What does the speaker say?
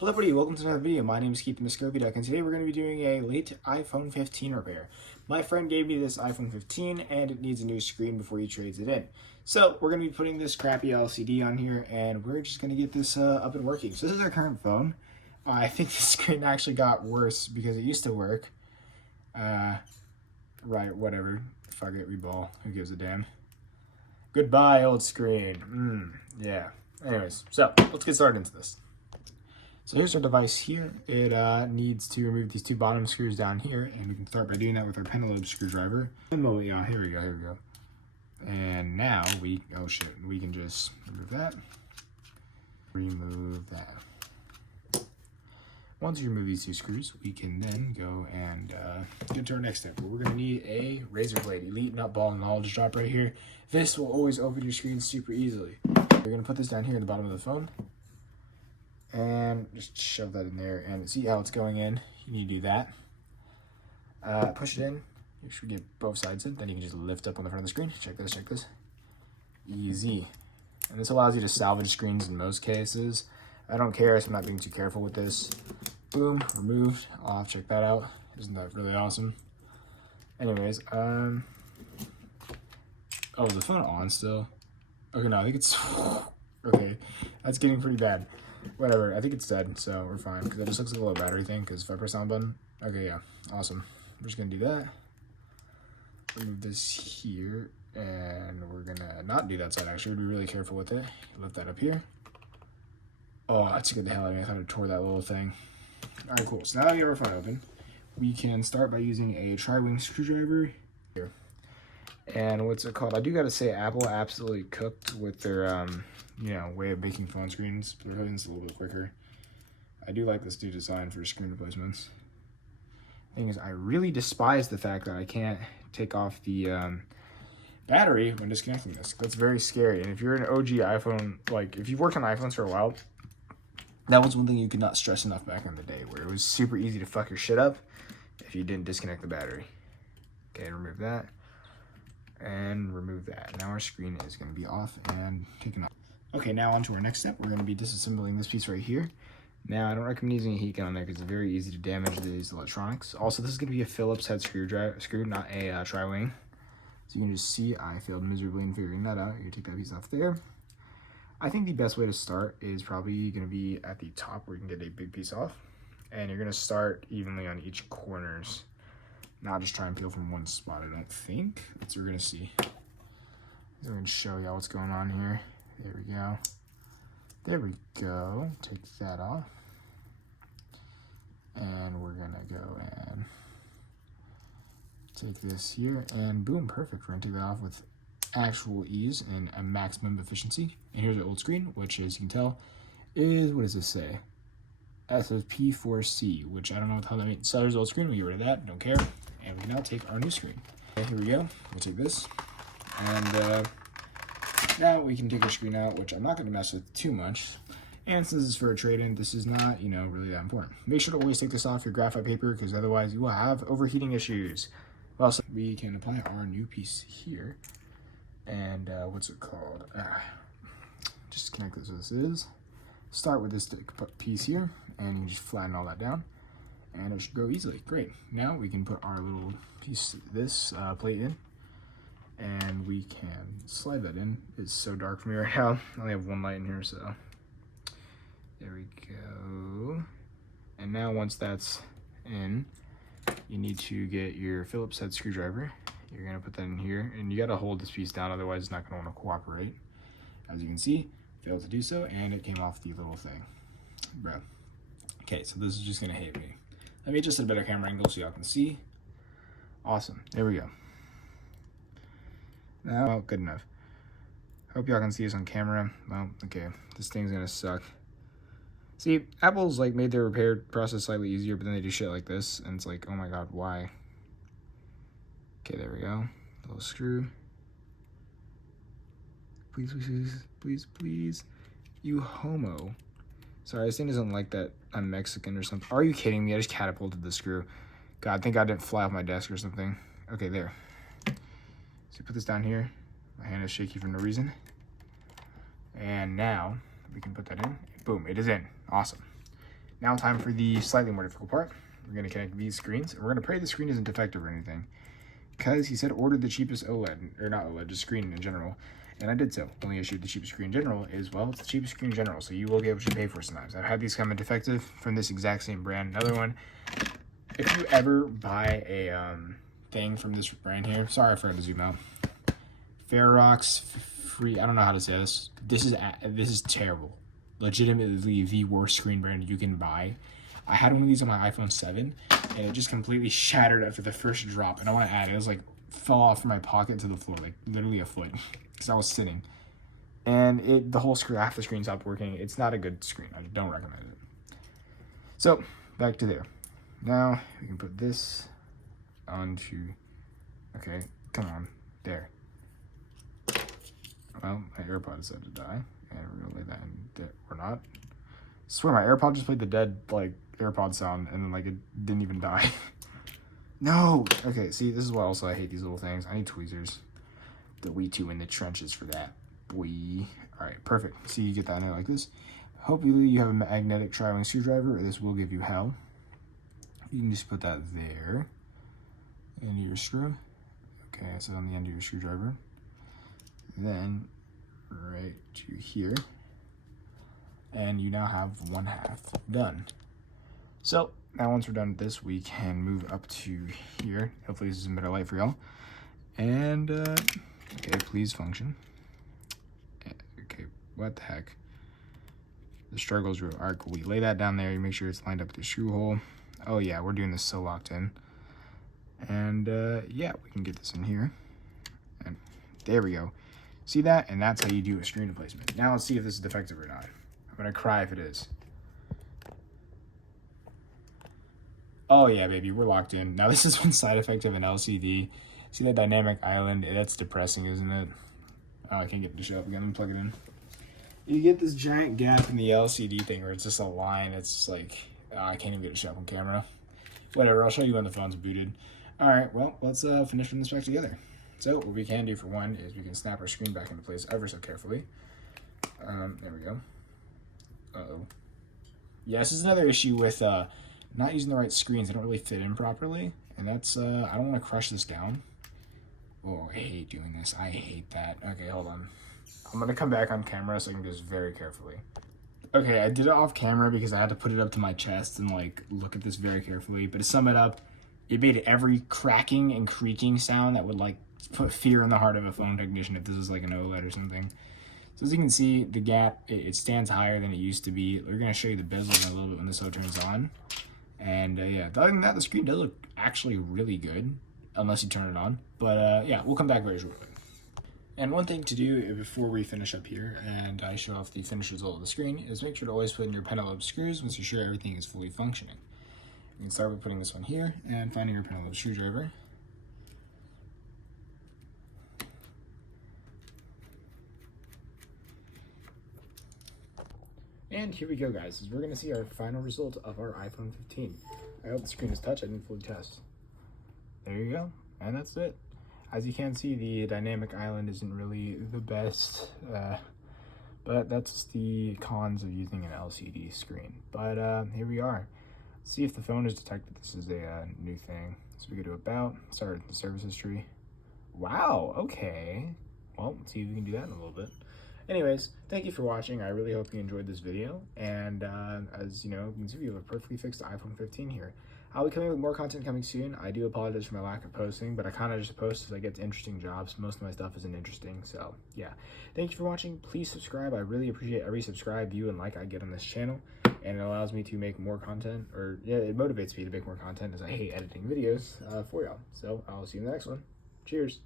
Hello everybody, welcome to another video. My name is Keith the Muscovy Duck, and today we're going to be doing a late iPhone 15 repair. My friend gave me this iPhone 15 and it needs a new screen before he trades it in. So we're going to be putting this crappy LCD on here and we're just going to get this up and working. So this is our current phone. I think the screen actually got worse because it used to work. Right, whatever. Fuck it, we ball. Who gives a damn? Goodbye, old screen. Yeah. Anyways, so let's get started into this. So here's our device here. It needs to remove these two bottom screws down here, and we can start by doing that with our pentalobe screwdriver. Oh yeah, here we go. And now we can just remove that. Once you remove these two screws, we can then go and get to our next step. We're gonna need a razor blade, Elite Nut Ball Knowledge Drop right here. This will always open your screen super easily. We're gonna put this down here at the bottom of the phone. And just shove that in there and see how it's going in. You need to do that. Push it in. You should get both sides in. Then you can just lift up on the front of the screen. Check this. Easy. And this allows you to salvage screens in most cases. I don't care, so I'm not being too careful with this. Boom, removed. I'll have to check that out. Isn't that really awesome? Anyways, oh, is the phone on still? Okay, no, I think it's, okay, that's getting pretty bad. Whatever, I think it's dead, so we're fine, because it just looks like a little battery thing, because if I press on button, okay, yeah, awesome. We're just gonna do that. Remove this here, and we're gonna not do that side, actually. We're gonna be really careful with it. Lift that up here. Oh, that scared the hell out of me. I thought it tore that little thing. All right, cool. So now that we have our phone open, we can start by using a tri-wing screwdriver here. And what's it called? I do gotta say, Apple absolutely cooked with their, way of making phone screens. Their hood's a little bit quicker. I do like this new design for screen replacements. Thing is, I really despise the fact that I can't take off the battery when disconnecting this. That's very scary. And if you're an OG iPhone, like if you've worked on iPhones for a while, that was one thing you could not stress enough back in the day, where it was super easy to fuck your shit up if you didn't disconnect the battery. Okay, remove that. And remove that. Now our screen is going to be off and taken off. Okay, now on to our next step. We're going to be disassembling this piece right here. Now, I don't recommend using a heat gun on there because it's very easy to damage these electronics. Also, this is going to be a Phillips head screw, not a tri-wing. So you can just see I failed miserably in figuring that out. You take that piece off there. I think the best way to start is probably going to be at the top where you can get a big piece off. And you're going to start evenly on each corners. Not just try and peel from one spot, I don't think. That's what we're going to see. We're going to show y'all what's going on here. There we go. There we go. Take that off. And we're going to go and take this here. And boom, perfect. We're going to take that off with actual ease and a maximum efficiency. And here's our old screen, which, as you can tell, is, what does this say? SFP4C, which I don't know what the hell that means. So there's the old screen. We get rid of that. Don't care. And we can now take our new screen. Okay, here we go. We'll take this. And now we can take our screen out, which I'm not going to mess with too much. And since this is for a trade-in, this is not, really that important. Make sure to always take this off your graphite paper, because otherwise you will have overheating issues. Also, we can apply our new piece here. And what's it called? Just connect this as this is. Start with this piece here, and you just flatten all that down. And it should go easily. Great. Now we can put our little piece, this plate in. And we can slide that in. It's so dark for me right now. I only have one light in here, so. There we go. And now once that's in, you need to get your Phillips head screwdriver. You're gonna put that in here, and you gotta hold this piece down, otherwise it's not gonna wanna cooperate. As you can see, failed to do so, and it came off the little thing. Bro. Okay, so this is just gonna hate me. Let me adjust a better camera angle so y'all can see. Awesome, there we go. Now, well, good enough. Hope y'all can see this on camera. Well, okay, this thing's gonna suck. See, Apple's like made their repair process slightly easier, but then they do shit like this, and it's like, oh my god, why? Okay, there we go. Little screw. Please, please, please, please. You homo. Sorry, this thing doesn't like that I'm Mexican or something. Are you kidding me? I just catapulted the screw. God, thank God I didn't fly off my desk or something. Okay, there. So put this down here. My hand is shaky for no reason. And now we can put that in. Boom, it is in. Awesome. Now time for the slightly more difficult part. We're going to connect these screens, and we're going to pray the screen isn't defective or anything, because he said order the cheapest OLED, or not OLED, just screen in general. And I did so. Only issue with the cheapest screen in general is, well, it's the cheapest screen in general, so you will get what you pay for sometimes. I've had these come in defective from this exact same brand. Another one, if you ever buy a thing from this brand here, sorry I forgot to zoom out. Ferrox free, I don't know how to say this. This is terrible. Legitimately the worst screen brand you can buy. I had one of these on my iPhone 7, and it just completely shattered after the first drop. And I want to add, it was like fell off from my pocket to the floor, like literally a foot, because I was sitting. And the whole screen, half the screen stopped working. It's not a good screen. I don't recommend it. So back to there. Now we can put this onto. Okay, come on, there. Well, my AirPod decided to die, and we're gonna lay that in there. We're not. I swear my AirPod just played the dead like AirPod sound, and then like it didn't even die. No. Okay. See, this is why also I hate these little things. I need tweezers. The we two in the trenches for that, boy. All right, perfect. See, you get that out like this. Hopefully you have a magnetic tri-wing screwdriver, or this will give you hell. You can just put that there into your screw. Okay, so on the end of your screwdriver. Then right to here, and you now have 1/2 done. So now once we're done with this, we can move up to here. Hopefully this is a better light for y'all. And okay, please function. Okay, what the heck? The struggle's real. All right, cool. We lay that down there. You make sure it's lined up with the screw hole. Oh yeah, we're doing this so locked in. And yeah, we can get this in here. And there we go. See that? And that's how you do a screen replacement. Now let's see if this is defective or not. I'm gonna cry if it is. Oh yeah, baby, we're locked in. Now this is one side effect of an LCD. See that dynamic island? That's depressing, isn't it? Oh, I can't get it to show up again. Let me plug it in. You get this giant gap in the LCD thing where it's just a line. It's just like, oh, I can't even get it to show up on camera. Whatever, I'll show you when the phone's booted. All right, well, let's finish putting this back together. So what we can do for one is we can snap our screen back into place ever so carefully. There we go. Uh-oh. Yeah, this is another issue with not using the right screens. They don't really fit in properly. And that's, I don't want to crush this down. Oh, I hate doing this. I hate that. Okay, hold on. I'm going to come back on camera so I can do this very carefully. Okay, I did it off camera because I had to put it up to my chest and like look at this very carefully. But to sum it up, it made every cracking and creaking sound that would like put fear in the heart of a phone technician if this was like an OLED or something. So as you can see, the gap, it stands higher than it used to be. We're going to show you the bezel in a little bit when this all turns on. And yeah, other than that, the screen does look actually really good, unless you turn it on. But yeah, we'll come back very shortly. And one thing to do before we finish up here and I show off the finished result of the screen is make sure to always put in your pentalobe screws once you're sure everything is fully functioning. You can start with putting this one here and finding your pentalobe screwdriver. And here we go, guys. We're going to see our final result of our iPhone 15. I hope the screen is touch. I didn't fully test. There you go. And that's it. As you can see, the dynamic island isn't really the best, but that's the cons of using an LCD screen. But here we are. Let's see if the phone has detected this is a new thing. So we go to About, start the service history. Wow, okay. Well, let's see if we can do that in a little bit. Anyways, thank you for watching. I really hope you enjoyed this video. And as you know, you can see we have a perfectly fixed iPhone 15 here. I'll be coming with more content coming soon. I do apologize for my lack of posting, but I kind of just post as I get to interesting jobs. Most of my stuff isn't interesting, so yeah. Thank you for watching. Please subscribe. I really appreciate every subscribe, view, and like I get on this channel, and it allows me to make more content, or yeah, it motivates me to make more content as I hate editing videos for y'all. So I'll see you in the next one. Cheers.